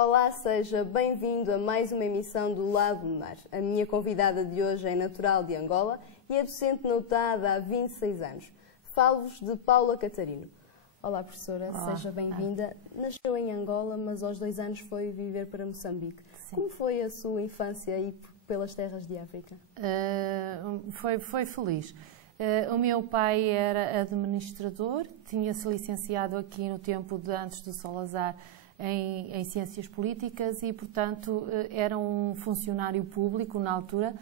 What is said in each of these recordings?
Olá, seja bem-vindo a mais uma emissão do Lado do Mar. A minha convidada de hoje é natural de Angola e é docente notada há 26 anos. Falo-vos de Paula Catarino. Olá, professora, seja bem-vinda. Nasceu em Angola, mas aos 2 anos foi viver para Moçambique. Sim. Como foi a sua infância aí pelas terras de África? Foi feliz. O meu pai era administrador, tinha-se licenciado aqui no tempo antes do Salazar em Ciências Políticas e, portanto, era um funcionário público na altura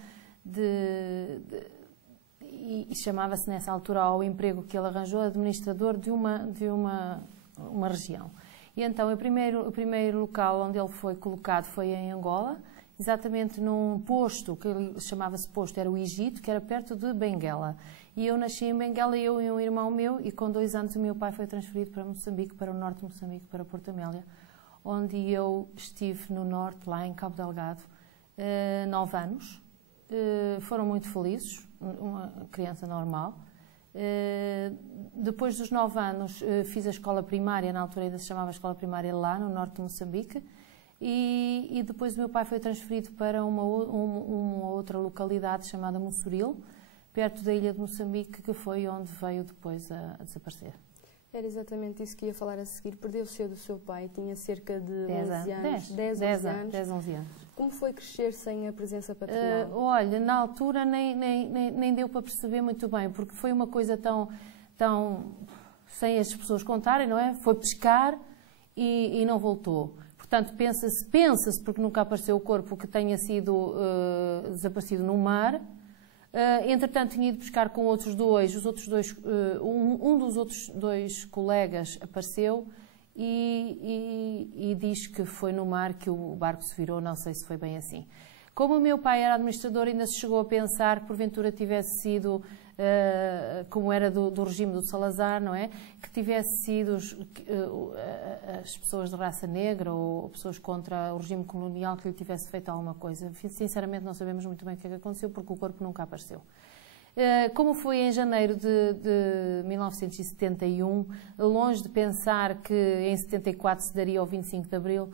e chamava-se nessa altura ao emprego que ele arranjou administrador de uma região. E então o primeiro local onde ele foi colocado foi em Angola, exatamente num posto que chamava-se posto, era o Egito, que era perto de Benguela. E eu nasci em Benguela, eu e um irmão meu, e com 2 anos o meu pai foi transferido para Moçambique, para o norte de Moçambique, para Porto Amélia, onde eu estive no norte, lá em Cabo Delgado, 9 anos. Foram muito felizes, uma criança normal. Depois dos 9 anos fiz a escola primária, na altura ainda se chamava escola primária lá, no norte de Moçambique, e depois o meu pai foi transferido para uma outra localidade chamada Mossoril, perto da ilha de Moçambique, que foi onde veio depois a desaparecer. Era exatamente isso que ia falar a seguir. Perdeu-se cedo o seu pai, tinha cerca de 11 anos. 10, 11 anos. Como foi crescer sem a presença paternal? Olha, na altura nem deu para perceber muito bem, porque foi uma coisa tão sem as pessoas contarem, não é? Foi pescar e não voltou. Portanto, pensa-se, porque nunca apareceu o corpo, que tenha sido desaparecido no mar. Entretanto, tinha ido pescar com outros dois, um dos outros 2 colegas apareceu e diz que foi no mar que o barco se virou, não sei se foi bem assim. Como o meu pai era administrador, ainda se chegou a pensar que porventura tivesse sido, como era do regime do Salazar, não é? Que tivesse sido as pessoas de raça negra ou pessoas contra o regime colonial que lhe tivesse feito alguma coisa. Sinceramente não sabemos muito bem o que é que aconteceu porque o corpo nunca apareceu. Como foi em janeiro de 1971, longe de pensar que em 74 se daria ao 25 de Abril,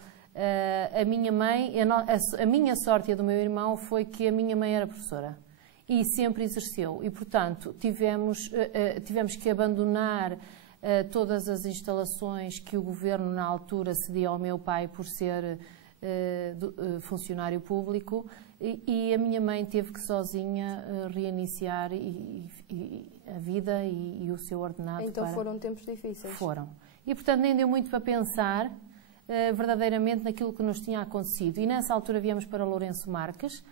a minha mãe, a minha sorte e a do meu irmão foi que a minha mãe era professora e sempre exerceu e, portanto, tivemos que abandonar todas as instalações que o governo na altura cedia ao meu pai por ser funcionário público e a minha mãe teve que sozinha reiniciar a vida e o seu ordenado. Então foram tempos difíceis. Foram. E, portanto, nem deu muito para pensar verdadeiramente naquilo que nos tinha acontecido. E nessa altura viemos para Lourenço Marques,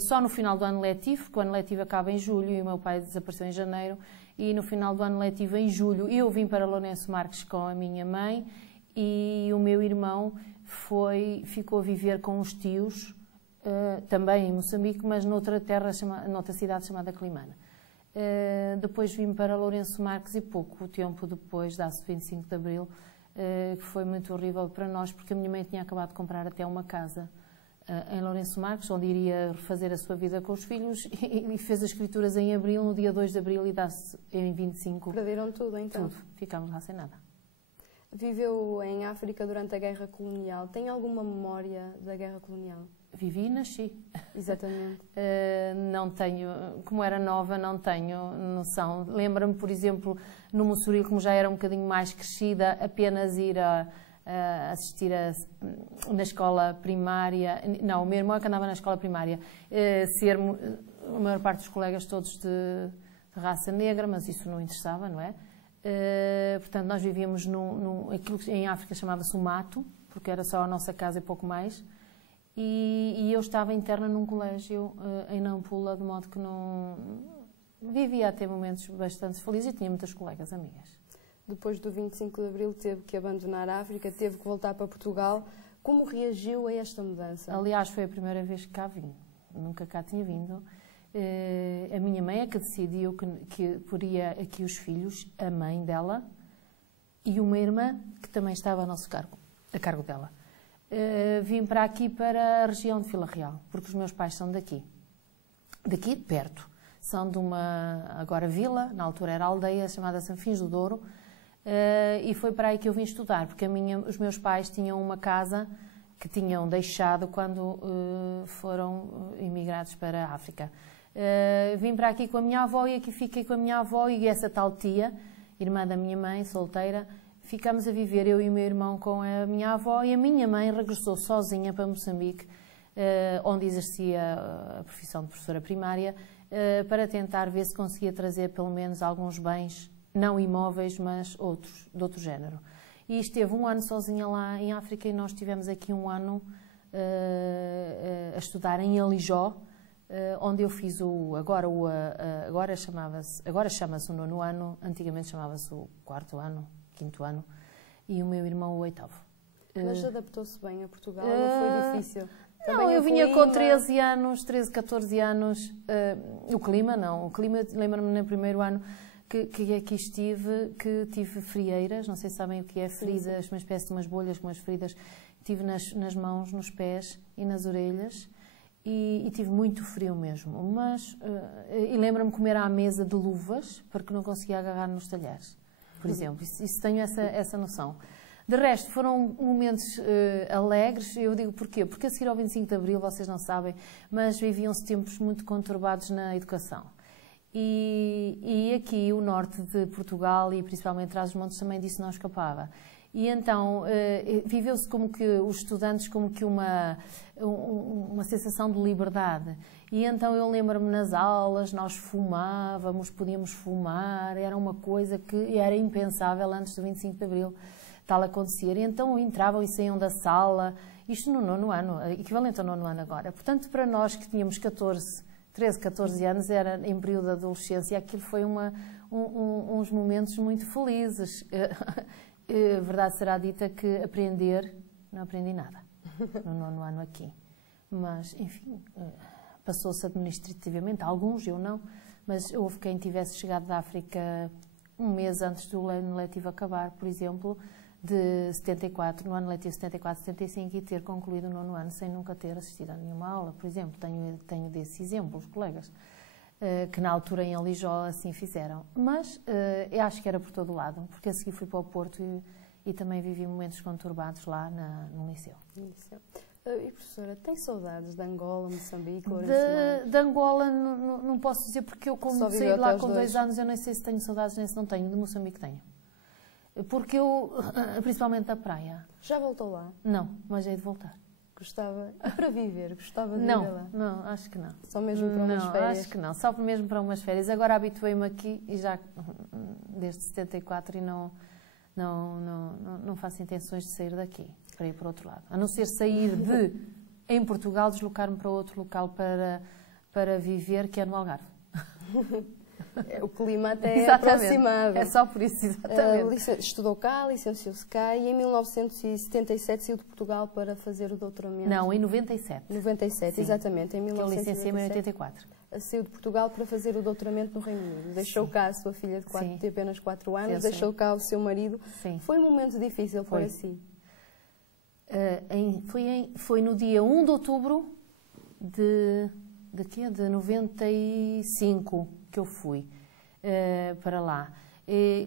só no final do ano letivo, porque o ano letivo acaba em julho e o meu pai desapareceu em janeiro, e no final do ano letivo, em julho, eu vim para Lourenço Marques com a minha mãe e o meu irmão ficou a viver com os tios, também em Moçambique, mas noutra cidade chamada Climana. Depois vim para Lourenço Marques e pouco tempo depois, dá-se 25 de Abril, que foi muito horrível para nós, porque a minha mãe tinha acabado de comprar até uma casa em Lourenço Marques, onde iria refazer a sua vida com os filhos, e fez as escrituras em Abril, no dia 2 de Abril, e dá-se em 25. Perderam tudo, então? Tudo. Ficámos lá sem nada. Viveu em África durante a Guerra Colonial. Tem alguma memória da Guerra Colonial? Vivi e nasci. Exatamente. Não tenho, como era nova, não tenho noção. Lembro-me, por exemplo, no Mossoril, como já era um bocadinho mais crescida, apenas ir assistir na escola primária. Não, o meu irmão é que andava na escola primária. A maior parte dos colegas todos de raça negra, mas isso não interessava, não é? Portanto, nós vivíamos aquilo que em África chamava-se o mato, porque era só a nossa casa e pouco mais. E eu estava interna num colégio em Nampula, de modo que não vivia até momentos bastante felizes e tinha muitas colegas amigas. Depois do 25 de Abril teve que abandonar a África, teve que voltar para Portugal. Como reagiu a esta mudança? Aliás, foi a primeira vez que cá vim. Nunca cá tinha vindo. A minha mãe é que decidiu que poria aqui os filhos, a mãe dela e uma irmã que também estava a cargo dela. Vim para aqui, para a região de Vila Real, porque os meus pais são daqui perto. São de uma, agora vila, na altura era aldeia, chamada Sanfins do Douro, e foi para aí que eu vim estudar, porque os meus pais tinham uma casa que tinham deixado quando foram imigrados para a África. Vim para aqui com a minha avó e aqui fiquei com a minha avó e essa tal tia, irmã da minha mãe, solteira. Ficámos a viver, eu e o meu irmão, com a minha avó, e a minha mãe regressou sozinha para Moçambique, onde exercia a profissão de professora primária, para tentar ver se conseguia trazer pelo menos alguns bens, não imóveis, mas outros, de outro género. E esteve um ano sozinha lá em África e nós estivemos aqui um ano a estudar em Alijó, onde eu fiz agora chama-se o 9º ano, antigamente chamava-se o 4º ano, 5º ano, e o meu irmão o 8º. Mas adaptou-se bem a Portugal ou foi difícil? Não, eu vinha com 13 anos, 13, 14 anos. O clima, não. O clima, lembro-me no primeiro ano que aqui estive, que tive frieiras, não sei se sabem o que é, feridas, uma espécie de umas bolhas com umas feridas. Tive nas mãos, nos pés e nas orelhas. E tive muito frio mesmo, mas e lembro-me de comer à mesa de luvas, porque não conseguia agarrar nos talheres, por exemplo, isso tenho essa noção. De resto, foram momentos alegres, eu digo porquê? Porque a seguir ao 25 de Abril, vocês não sabem, mas viviam-se tempos muito conturbados na educação. E aqui o norte de Portugal e principalmente Trás-os-Montes também disso não escapava. E então viveu-se como que os estudantes como que uma sensação de liberdade. E então eu lembro-me nas aulas, nós fumávamos, podíamos fumar, era uma coisa que era impensável antes do 25 de Abril tal acontecer. E então entravam e saíam da sala, isto no 9º ano, equivalente ao 9º ano agora. Portanto, para nós que tínhamos 13, 14 anos, era em período de adolescência, aquilo foi uns momentos muito felizes. Verdade será dita que não aprendi nada no 9º ano aqui. Mas, enfim, passou-se administrativamente, alguns, eu não, mas houve quem tivesse chegado da África um mês antes do ano letivo acabar, por exemplo, de 74, no ano letivo 74, 75, e ter concluído o 9º ano sem nunca ter assistido a nenhuma aula, por exemplo. Tenho desses exemplos, colegas, que na altura em Alijó assim fizeram. Mas eu acho que era por todo o lado, porque a seguir fui para o Porto e também vivi momentos conturbados lá no liceu. E professora, tem saudades de Angola, Moçambique? De Angola não posso dizer, porque eu como saí de lá com 2 anos, eu nem sei se tenho saudades nem se não tenho. De Moçambique tenho. Porque eu, principalmente da praia. Já voltou lá? Não, mas hei de voltar. Gostava, para viver, gostava de viver lá? Não, acho que não. Só mesmo para umas férias? Não, acho que não, só mesmo para umas férias. Agora habituei-me aqui, e já desde 74, e não faço intenções de sair daqui, para ir para o outro lado. A não ser sair em Portugal, deslocar-me para outro local para viver, que é no Algarve. O clima até é aproximado. É só por isso, exatamente. Estudou cá, licenciou-se cá e em 1977 saiu de Portugal para fazer o doutoramento. Não, em 97. 97, sim. Exatamente, em 1997. Que eu licenciei-me em 84. Saiu de Portugal para fazer o doutoramento no Reino Unido. Deixou cá a sua filha de apenas 4 anos, deixou cá o seu marido. Sim. Foi um momento difícil para si? Foi no dia 1 de outubro de 95 que eu fui para lá.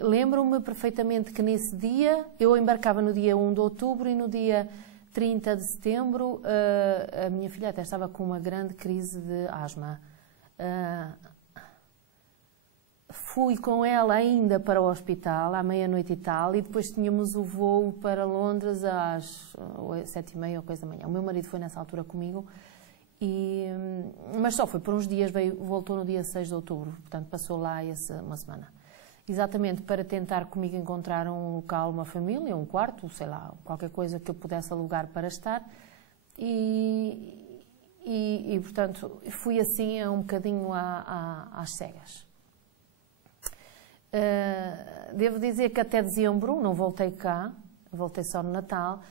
Lembro-me perfeitamente que nesse dia, eu embarcava no dia 1 de outubro e no dia 30 de setembro a minha filha até estava com uma grande crise de asma. Fui com ela ainda para o hospital à meia-noite e tal, e depois tínhamos o voo para Londres às 7h30 ou coisa da manhã. O meu marido foi nessa altura comigo, mas só foi por uns dias, voltou no dia 6 de outubro, portanto passou lá uma semana. Exatamente para tentar comigo encontrar um local, uma família, um quarto, sei lá, qualquer coisa que eu pudesse alugar para estar. E portanto, fui assim um bocadinho às cegas. Devo dizer que até dezembro, não voltei cá, voltei só no Natal.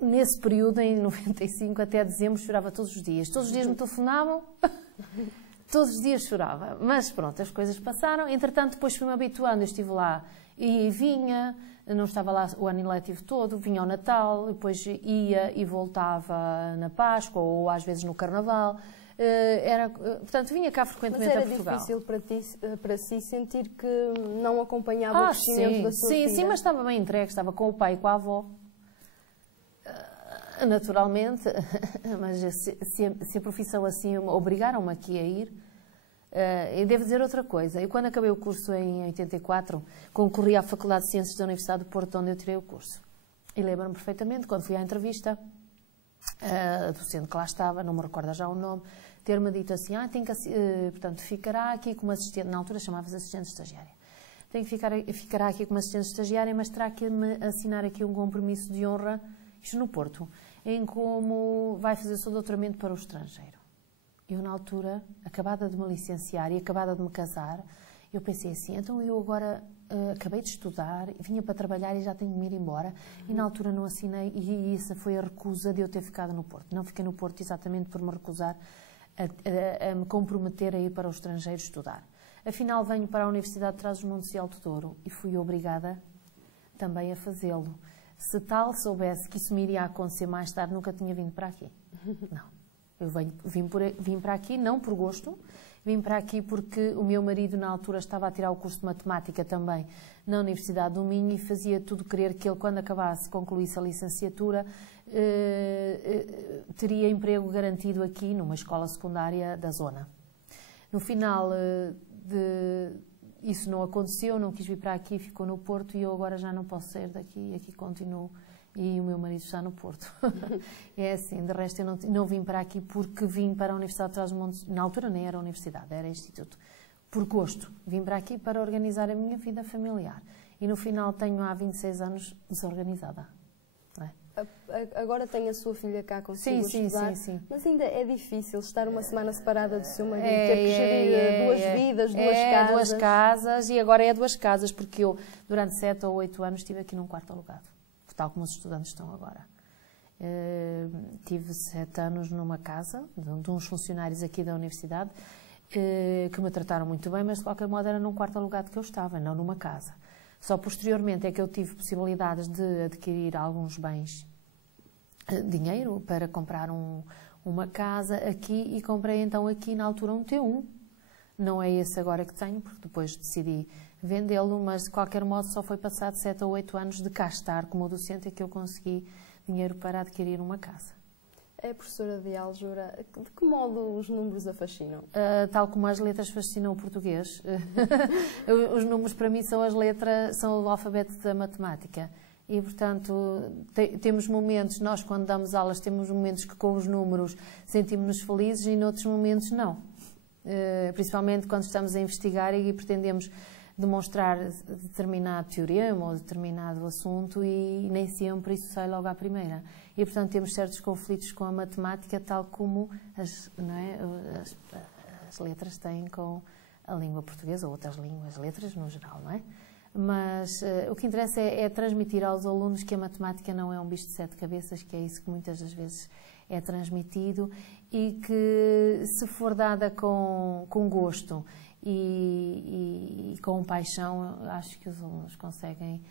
Nesse período, em 95, até dezembro, chorava todos os dias. Todos os dias me telefonavam, todos os dias chorava. Mas pronto, as coisas passaram. Entretanto, depois fui-me habituando, eu estive lá e vinha, não estava lá o ano letivo todo, vinha ao Natal, depois ia e voltava na Páscoa ou às vezes no Carnaval. Portanto, vinha cá frequentemente a Portugal. Mas era difícil para si sentir que não acompanhava o crescimento da sua filha? Sim, mas estava bem entregue, estava com o pai e com a avó. naturalmente, mas se a profissão assim obrigaram-me aqui a ir, eu devo dizer outra coisa. Eu, quando acabei o curso em 84, concorri à Faculdade de Ciências da Universidade do Porto, onde eu tirei o curso. E lembro-me perfeitamente, quando fui à entrevista, a docente que lá estava, não me recordo já o nome, ter-me dito assim, portanto, ficará aqui como assistente, na altura chamava-se assistente estagiária. Ficará aqui como assistente estagiária, mas terá que me assinar aqui um compromisso de honra, isto no Porto, em como vai fazer o seu doutoramento para o estrangeiro. Eu, na altura, acabada de me licenciar e acabada de me casar, eu pensei assim, então eu agora acabei de estudar, vinha para trabalhar e já tenho de me ir embora. E na altura não assinei e essa foi a recusa de eu ter ficado no Porto. Não fiquei no Porto exatamente por me recusar a me comprometer a ir para o estrangeiro estudar. Afinal, venho para a Universidade de Trás-os-Montes e Alto Douro e fui obrigada também a fazê-lo. Se tal soubesse que isso me iria acontecer mais tarde, nunca tinha vindo para aqui. Não. Eu vim para aqui não por gosto, vim para aqui porque o meu marido na altura estava a tirar o curso de matemática também na Universidade do Minho e fazia tudo querer que ele, quando acabasse, concluísse a licenciatura, teria emprego garantido aqui numa escola secundária da zona. No final, isso não aconteceu, não quis vir para aqui, ficou no Porto e eu agora já não posso sair daqui e aqui continuo. E o meu marido está no Porto. É assim, de resto eu não vim para aqui porque vim para a Universidade de Trás-os-Montes, na altura nem era universidade, era instituto, por gosto. Vim para aqui para organizar a minha vida familiar. E no final tenho há 26 anos desorganizada. Não é? Agora tem a sua filha cá consigo a estudar, sim. Mas ainda é difícil estar uma semana separada do seu marido, ter que gerir duas vidas, duas casas. Duas casas, e agora é duas casas, porque eu durante 7 ou 8 anos estive aqui num quarto alugado. Tal como os estudantes estão agora. Tive 7 anos numa casa de uns funcionários aqui da universidade que me trataram muito bem, mas de qualquer modo era num quarto alugado que eu estava, não numa casa. Só posteriormente é que eu tive possibilidades de adquirir alguns bens, dinheiro para comprar uma casa aqui e comprei então aqui na altura um T1. Não é esse agora que tenho, porque depois decidi vendê-lo, mas de qualquer modo só foi passado 7 ou 8 anos de cá estar como docente é que eu consegui dinheiro para adquirir uma casa. É professora de álgebra, de que modo os números a fascinam? Tal como as letras fascinam o português, os números para mim são o alfabeto da matemática. E, portanto, temos momentos, nós quando damos aulas, temos momentos que com os números sentimos-nos felizes e noutros momentos não. Principalmente quando estamos a investigar e pretendemos demonstrar determinado teorema ou determinado assunto e nem sempre isso sai logo à primeira. E, portanto, temos certos conflitos com a matemática, tal como as letras têm com a língua portuguesa ou outras línguas, letras no geral, não é? Mas o que interessa é transmitir aos alunos que a matemática não é um bicho de 7 cabeças, que é isso que muitas das vezes é transmitido e que, se for dada com gosto e com paixão, acho que os alunos conseguem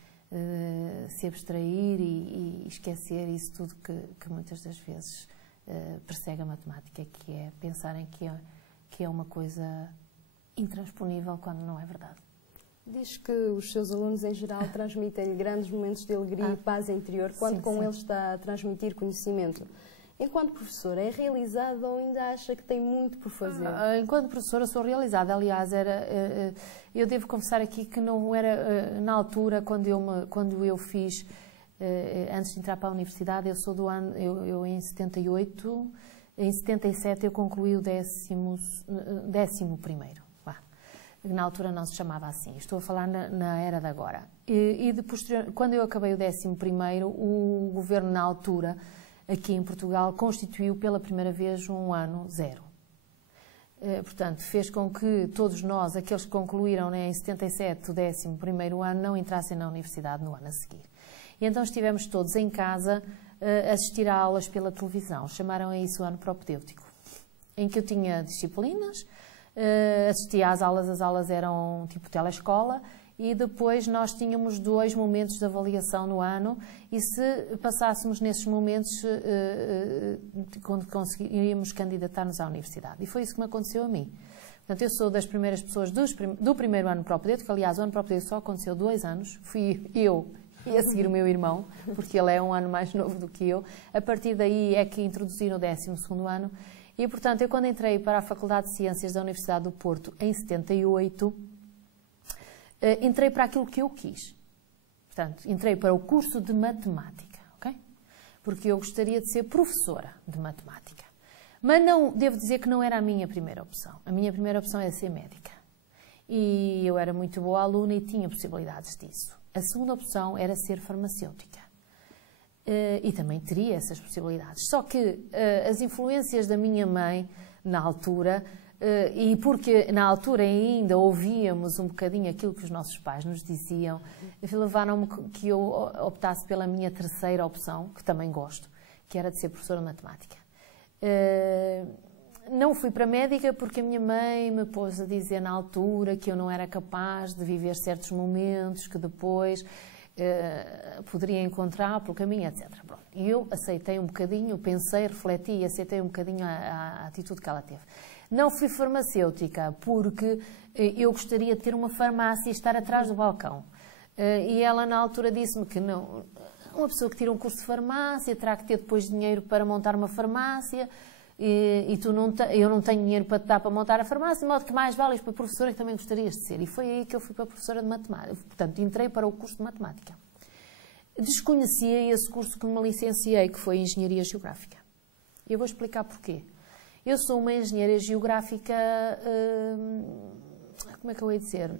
se abstrair e esquecer isso tudo que muitas das vezes persegue a matemática, que é pensarem que é uma coisa intransponível quando não é verdade. Diz que os seus alunos, em geral, transmitem grandes momentos de alegria e paz interior quando com eles está a transmitir conhecimento. Enquanto professora, é realizada ou ainda acha que tem muito por fazer? Enquanto professora, sou realizada. Aliás, eu devo confessar aqui que não era, na altura, quando eu fiz, antes de entrar para a universidade, eu sou do ano, eu em 78, em 77 eu concluí o 11º. Na altura não se chamava assim, estou a falar na era de agora. Quando eu acabei o 11º, o governo na altura, aqui em Portugal, constituiu pela primeira vez um ano zero. Portanto, fez com que todos nós, aqueles que concluíram em 77 o 11º ano, não entrassem na universidade no ano a seguir. E então estivemos todos em casa a assistir a aulas pela televisão. Chamaram a isso o ano propedêutico, em que eu tinha disciplinas, assistia às aulas, as aulas eram tipo telescola, e depois nós tínhamos 2 momentos de avaliação no ano e se passássemos nesses momentos, quando conseguiríamos candidatar-nos à universidade. E foi isso que me aconteceu a mim. Portanto, eu sou das primeiras pessoas do primeiro ano propedêutico, aliás, o ano propedêutico só aconteceu 2 anos, fui eu e a seguir o meu irmão, porque ele é um ano mais novo do que eu. A partir daí é que introduzi no 12º ano. E, portanto, eu quando entrei para a Faculdade de Ciências da Universidade do Porto, em 78, entrei para aquilo que eu quis. Portanto, entrei para o curso de matemática, ok? Porque eu gostaria de ser professora de matemática. Mas não, devo dizer que não era a minha primeira opção. A minha primeira opção era ser médica. E eu era muito boa aluna e tinha possibilidades disso. A segunda opção era ser farmacêutica. E também teria essas possibilidades. Só que as influências da minha mãe, na altura, e porque na altura ainda ouvíamos um bocadinho aquilo que os nossos pais nos diziam, levaram-me que eu optasse pela minha terceira opção, que também gosto, que era de ser professora de matemática. Não fui para médica porque a minha mãe me pôs a dizer na altura que eu não era capaz de viver certos momentos, que depois poderia encontrar pelo caminho, etc. Pronto. E eu aceitei um bocadinho, pensei, refleti e aceitei um bocadinho a atitude que ela teve. Não fui farmacêutica porque eu gostaria de ter uma farmácia e estar atrás do balcão. E ela na altura disse-me que não, uma pessoa que tira um curso de farmácia terá que ter depois dinheiro para montar uma farmácia e eu não tenho dinheiro para te dar para montar a farmácia, de modo que mais vales para professora que também gostarias de ser. E foi aí que eu fui para professora de matemática. Portanto, entrei para o curso de matemática. Desconhecia esse curso que me licenciei, que foi Engenharia Geográfica. E eu vou explicar porquê. Eu sou uma engenheira geográfica, como é que eu ia dizer?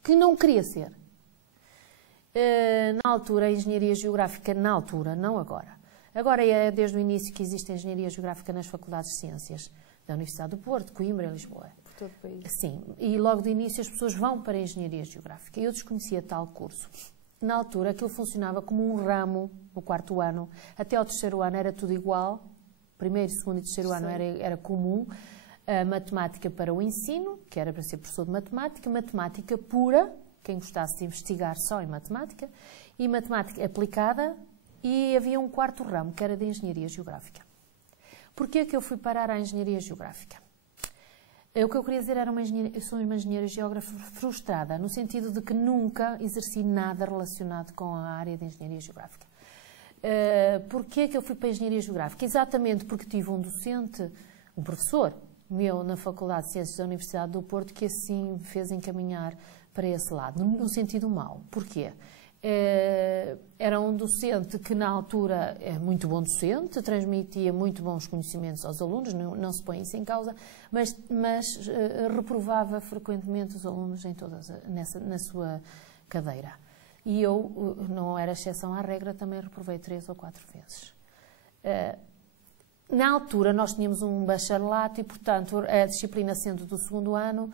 Que não queria ser. Na altura, a engenharia geográfica, na altura, não agora. Agora é desde o início que existe a engenharia geográfica nas faculdades de ciências da Universidade do Porto, Coimbra e Lisboa. Por todo o país. Sim, e logo de início as pessoas vão para a engenharia geográfica. Eu desconhecia tal curso. Na altura aquilo funcionava como um ramo no 4º ano. Até ao 3º ano era tudo igual. Primeiro, segundo e 3º ano era comum. A matemática para o ensino, que era para ser professor de matemática. Matemática pura, quem gostasse de investigar só em matemática. E matemática aplicada. E havia um 4º ramo, que era de engenharia geográfica. Porquê é que eu fui parar à engenharia geográfica? O que eu queria dizer era eu sou uma engenheira geógrafa frustrada, no sentido de que nunca exerci nada relacionado com a área de engenharia geográfica. Porquê é que eu fui para a engenharia geográfica? Exatamente porque tive um docente, um professor meu na Faculdade de Ciências da Universidade do Porto, que assim me fez encaminhar para esse lado, no sentido mau. Porquê? Era um docente que na altura é muito bom docente, transmitia muito bons conhecimentos aos alunos, não se põe isso em causa, mas reprovava frequentemente os alunos na sua cadeira. E eu, não era exceção à regra, também reprovei 3 ou 4 vezes. Na altura nós tínhamos um bacharelato e, portanto, a disciplina sendo do 2º ano,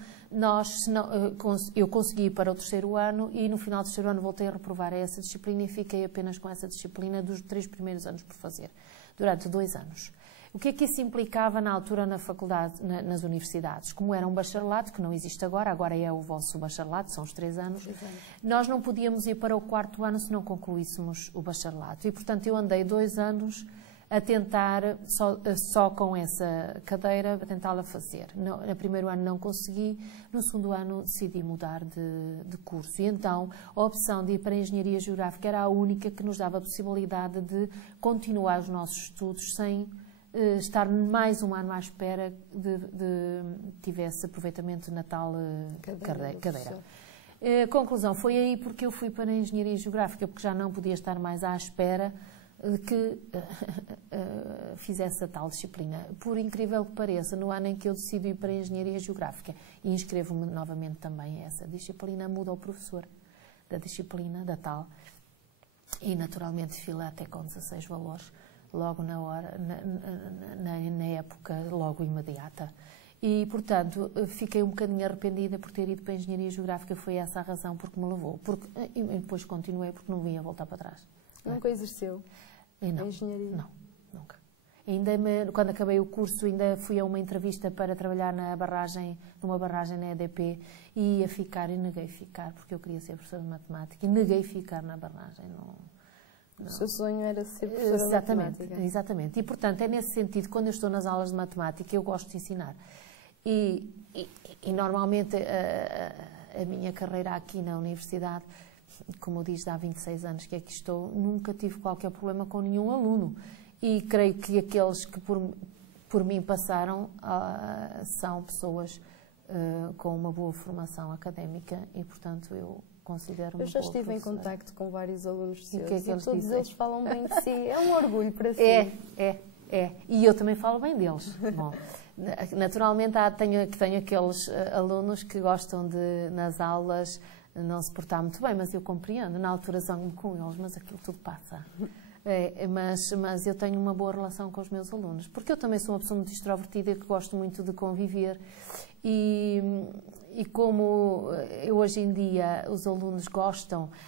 eu consegui ir para o 3º ano e no final do 3º ano voltei a reprovar essa disciplina e fiquei apenas com essa disciplina dos 3 primeiros anos por fazer, durante 2 anos. O que é que isso implicava na altura na faculdade, nas universidades? Como era um bacharelato, que não existe agora é o vosso bacharelato, são os 3 anos, nós não podíamos ir para o 4º ano se não concluíssemos o bacharelato. E, portanto, eu andei 2 anos a tentar, só com essa cadeira, a tentá-la fazer. No 1º ano não consegui, no 2º ano decidi mudar de curso. E então a opção de ir para a Engenharia Geográfica era a única que nos dava a possibilidade de continuar os nossos estudos sem estar mais um ano à espera de tivesse aproveitamento na tal cadeira. Conclusão, foi aí porque eu fui para a Engenharia Geográfica, porque já não podia estar mais à espera de que fizesse a tal disciplina. Por incrível que pareça, no ano em que eu decido ir para a Engenharia Geográfica e inscrevo-me novamente também a essa disciplina, muda o professor da disciplina, da tal, e naturalmente fila até com 16 valores, logo na hora, na época, logo imediata. E, portanto, fiquei um bocadinho arrependida por ter ido para a Engenharia Geográfica, foi essa a razão porque me levou. E depois continuei porque não vinha voltar para trás. Nunca exerceu? Não, engenharia? Não, nunca. Quando acabei o curso, ainda fui a uma entrevista para trabalhar numa barragem na EDP e ia ficar, e neguei ficar, porque eu queria ser professora de matemática, e neguei ficar na barragem. Não. O seu sonho era ser professora de matemática? Exatamente. E, portanto, é nesse sentido, quando eu estou nas aulas de matemática, eu gosto de ensinar. E normalmente a minha carreira aqui na universidade, como diz, há 26 anos que aqui estou, nunca tive qualquer problema com nenhum aluno. E creio que aqueles que por mim passaram são pessoas com uma boa formação académica e, portanto, eu considero-me. Eu já estive em contacto com vários alunos seus e que é que todos dizem? Eles falam bem de si. É um orgulho para si. É. E eu também falo bem deles. Bom, naturalmente tenho aqueles alunos que gostam de, nas aulas, não se portar muito bem, mas eu compreendo. Na altura zango-me com eles, mas aquilo tudo passa. Mas eu tenho uma boa relação com os meus alunos, porque eu também sou uma pessoa muito extrovertida e que gosto muito de conviver e como eu hoje em dia os alunos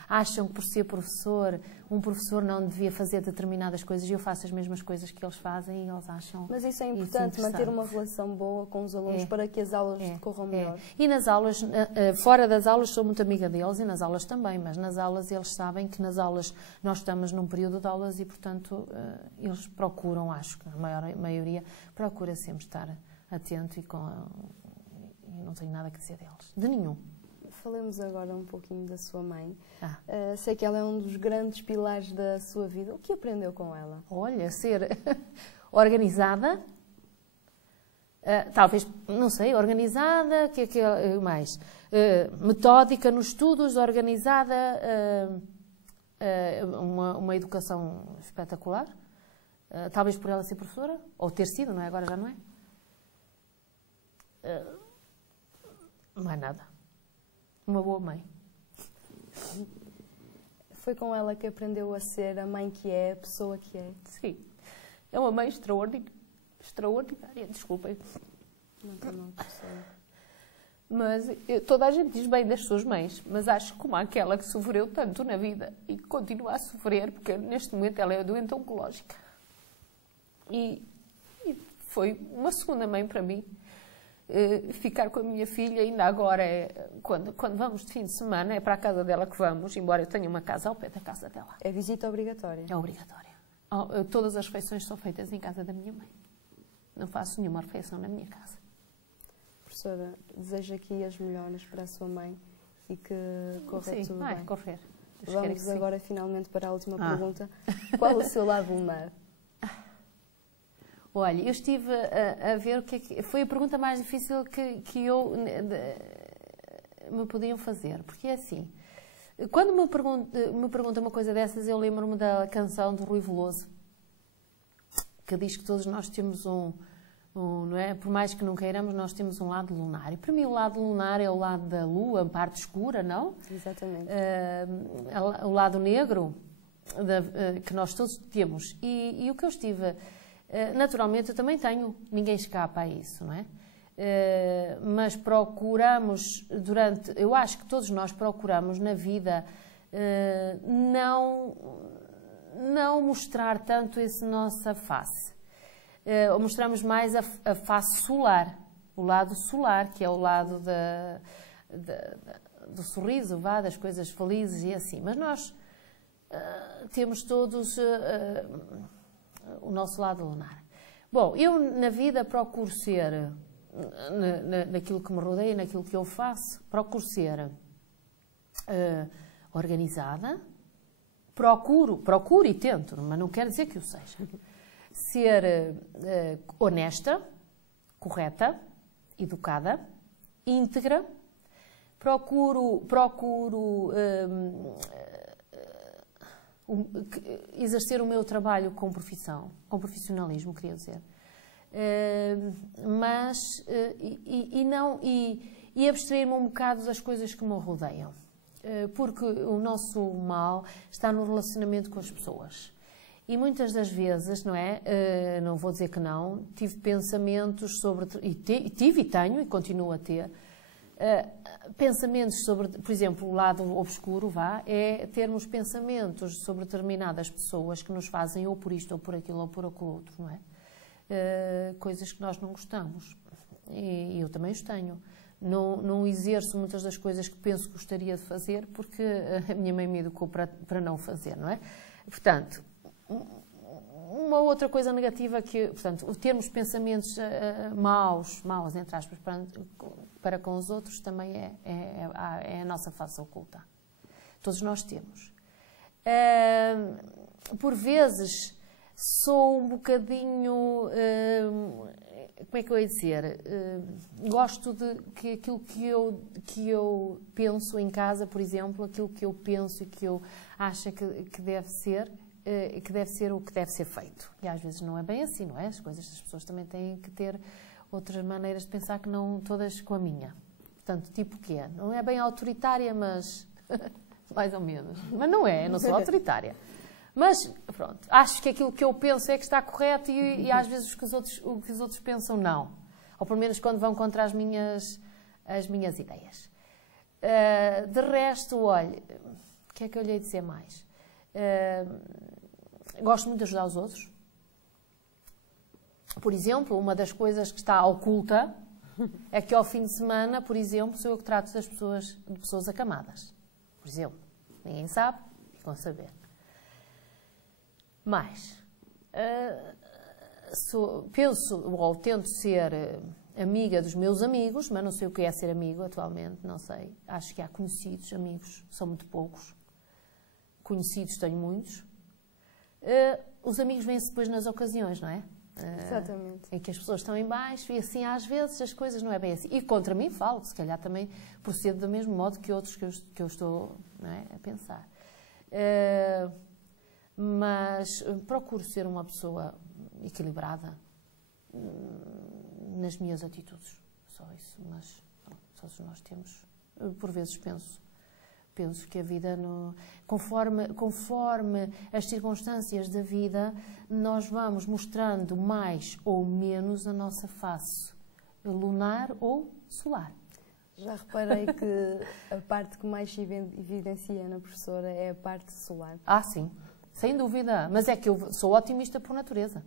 acham que por ser professor, um professor não devia fazer determinadas coisas e eu faço as mesmas coisas que eles fazem e eles acham. Mas isso é importante, manter uma relação boa com os alunos para que as aulas decorram melhor. E nas aulas, fora das aulas sou muito amiga deles e nas aulas também, mas nas aulas eles sabem que nas aulas nós estamos num período de aulas e portanto eles procuram, acho que a maioria procura sempre estar atento e não tenho nada a dizer deles, de nenhum. Falemos agora um pouquinho da sua mãe. Sei que ela é um dos grandes pilares da sua vida. O que aprendeu com ela? Olha, ser organizada, talvez, não sei, organizada, o que é mais? Metódica nos estudos, organizada, uma educação espetacular, talvez por ela ser professora, ou ter sido, não é? Agora já não é? Não é nada. Uma boa mãe. Foi com ela que aprendeu a ser a mãe que é, a pessoa que é? Sim. É uma mãe extraordinária, desculpem. Não tem mal, professora. Mas toda a gente diz bem das suas mães, mas acho que como aquela que sofreu tanto na vida e que continua a sofrer, porque neste momento ela é doente oncológica. E foi uma segunda mãe para mim. Ficar com a minha filha, ainda agora, quando vamos de fim de semana, é para a casa dela que vamos, embora eu tenha uma casa ao pé da casa dela. É visita obrigatória? É obrigatória. Todas as refeições são feitas em casa da minha mãe. Não faço nenhuma refeição na minha casa. Professora, desejo aqui as melhoras para a sua mãe e que corra tudo bem. Correr. Vamos agora finalmente para a última pergunta. Qual o seu lado lunar? Olha, eu estive a ver o que é que... Foi a pergunta mais difícil que me podiam fazer. Porque é assim, quando me perguntam uma coisa dessas, eu lembro-me da canção do Rui Veloso, que diz que todos nós temos não é? Por mais que não queiramos, nós temos um lado lunar. E para mim o lado lunar é o lado da lua, a parte escura, não? Exatamente. O lado negro que nós todos temos. E o que eu estive... Naturalmente, eu também tenho, ninguém escapa a isso, não é? Mas procuramos, eu acho que todos nós procuramos na vida não mostrar tanto essa nossa face. Mostramos mais a face solar, o lado solar, que é o lado do sorriso, das coisas felizes e assim. Mas nós temos todos... o nosso lado lunar. Bom, eu na vida procuro ser, naquilo que me rodeia, naquilo que eu faço, procuro ser organizada, procuro e tento, mas não quer dizer que o seja. Ser honesta, correta, educada, íntegra, procuro exercer o meu trabalho com profissionalismo, queria dizer, mas e abstrair-me um bocado das coisas que me rodeiam, porque o nosso mal está no relacionamento com as pessoas. E muitas das vezes, não é? Não vou dizer que não, tive pensamentos sobre, tive e tenho e continuo a ter, pensamentos sobre, por exemplo, o lado obscuro, é termos pensamentos sobre determinadas pessoas que nos fazem ou por isto, ou por aquilo, ou por aquilo outro, não é? Coisas que nós não gostamos. E eu também os tenho. Não exerço muitas das coisas que penso que gostaria de fazer porque a minha mãe me educou para não fazer, não é? Portanto, uma outra coisa negativa que, portanto, o termos pensamentos maus, entre aspas, para com os outros também é a nossa face oculta. Todos nós temos. Por vezes sou um bocadinho, como é que eu ia dizer, gosto de que aquilo que eu penso em casa, por exemplo, aquilo que eu penso e que eu acho que deve ser o que deve ser feito. E às vezes não é bem assim, não é? As pessoas também têm que ter outras maneiras de pensar que não todas com a minha. Portanto, tipo o quê? Não é bem autoritária, mas mais ou menos. Mas não sou autoritária. Mas, pronto, acho que aquilo que eu penso é que está correto e às vezes o que os outros pensam não. Ou pelo menos quando vão contra as minhas ideias. De resto, olha, o que é que eu lhe hei de dizer mais? Gosto muito de ajudar os outros. Por exemplo, uma das coisas que está oculta é que ao fim de semana, por exemplo, sou eu que trato de pessoas acamadas. Por exemplo, ninguém sabe, ficam a saber. Mas penso ou tento ser amiga dos meus amigos, mas não sei o que é ser amigo atualmente, não sei. Acho que há conhecidos, amigos são muito poucos. Conhecidos tenho muitos. Os amigos vêm-se depois nas ocasiões, não é? Exatamente. Em que as pessoas estão em baixo e assim às vezes as coisas não é bem assim. E contra mim falo, se calhar também procedo do mesmo modo que outros que eu estou, não é, a pensar. Mas procuro ser uma pessoa equilibrada nas minhas atitudes. Só isso, mas todos nós temos. Por vezes penso que a vida, conforme as circunstâncias da vida, nós vamos mostrando mais ou menos a nossa face lunar ou solar. Já reparei que a parte que mais se evidencia na professora é a parte solar. Ah, sim. Sem dúvida, mas é que eu sou otimista por natureza.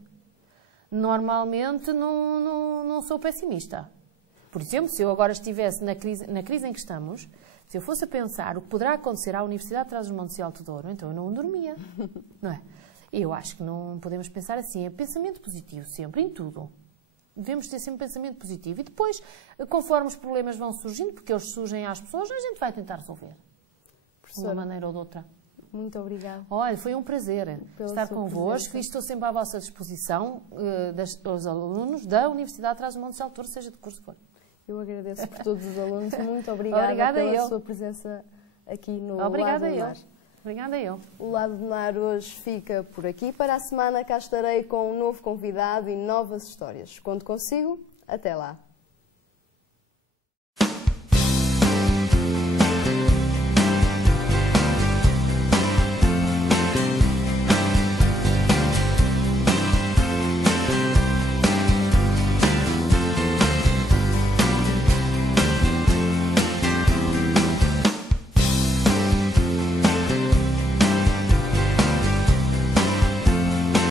Normalmente não sou pessimista. Por exemplo, se eu agora estivesse na crise em que estamos, se eu fosse a pensar o que poderá acontecer à Universidade de Trás-os-Montes e Alto Douro, então eu não dormia, não é? Eu acho que não podemos pensar assim, é pensamento positivo sempre, em tudo. Devemos ter sempre pensamento positivo e depois, conforme os problemas vão surgindo, porque eles surgem às pessoas, a gente vai tentar resolver. De uma maneira ou de outra. Muito obrigada. Olha, foi um prazer estar convosco e estou sempre à vossa disposição, dos alunos da Universidade de Trás-os-Montes e Alto Douro, seja de curso que for. Eu agradeço por todos os alunos. Muito obrigada pela sua presença aqui no Lado do Mar. Obrigada eu. O Lado do Mar hoje fica por aqui. Para a semana cá estarei com um novo convidado e novas histórias. Conto consigo. Até lá.